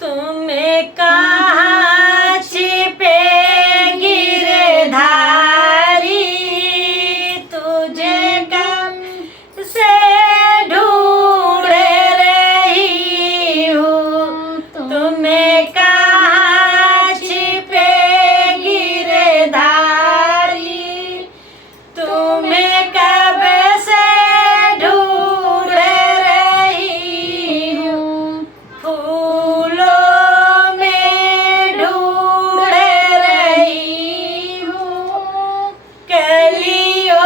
तुम्हें कहाँ छिपे गिरधारी, तुझे गम से ढूंढ रही हूँ। तुम्हें कहाँ छिपे गिरधारी, तुम्हें कब से ढूंढ रही हूँ। फूलों में ढूंढ रही हूँ, कलियों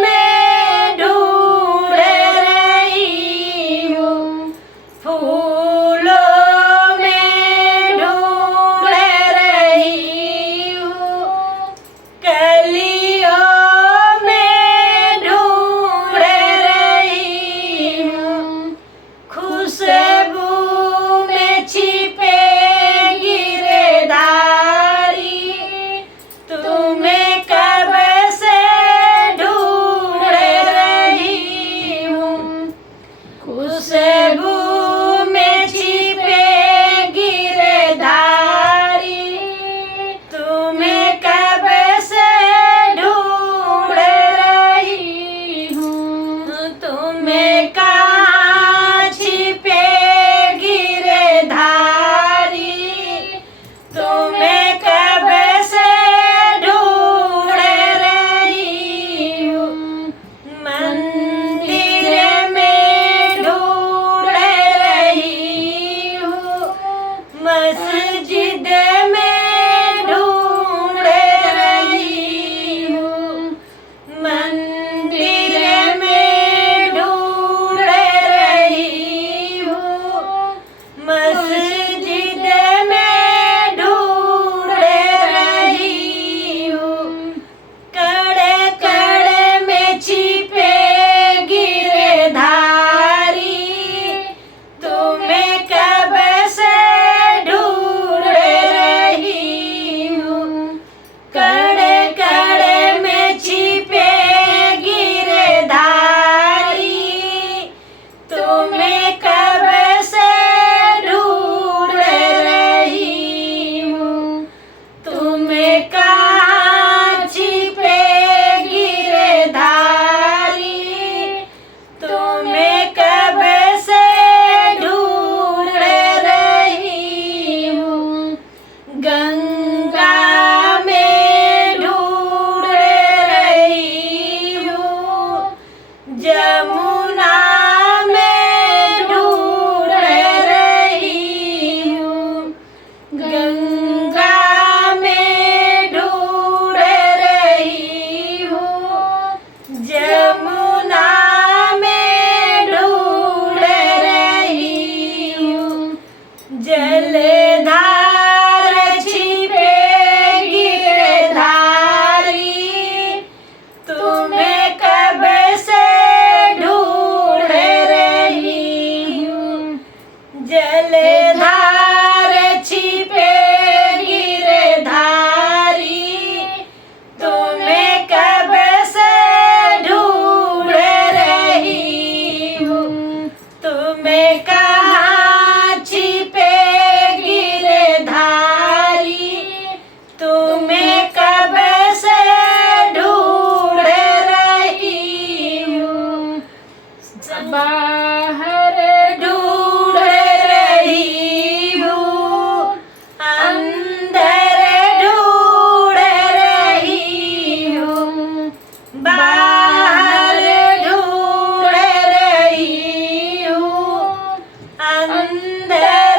में ढूंढ रही हूँ। फूलों में ढूंढ रही हूँ, कलियों में ढूंढ रही हूँ। खुशबू में छिपे गिरधारी, तुम्हें कब से ढूंढ रही हूँ। खुशबू में छिपे गिरधारी, तुम्हें कब से ढूंढ रही हूँ। तुम्हें कहाँ छिपे गिरधारी, तुम्हें कब से ढूंढ रही हूँ। मंदिर में ढूंढ रही हूँ, मस्जिद में ढूंढ रही हूँ। मंदिर में ढूंढ रही हूँ, मस्जिद में ढूंढ रही हूँ। कड़े कड़े में छिपे गिरधारी, तुम्हें कब से ढूंढ रही हूँ। कड़े कड़े में छिपे गिरधारी, तुम्हें कब से ढूंढ रही हूँ। तुम्हें कहाँ छिपे गिरधारी, तुम्हें कब से ढूंढ रही हूँ। गंगा में ढूंढ रही हूँ, जमुना में ढूंढ रही हूँ। गंगा में ढूंढ रही हूँ, जमुना में ढूंढ रही हूँ। जलधार छिपे गिरधारी, तुम्हें कब से ढूंढ रही हूँ। जलधार छिपे गिरधारी, तुम्हें कब से ढूंढ रही हूँ। तुम्हें कहाँ छिपे गिरधारी, तुम्हें कब से ढूंढ रही हूँ। बाहर ढूंढ रही हूँ, अंदर ढूंढ रही हूँ। बाहर ढूंढ रही हूँ, अंदर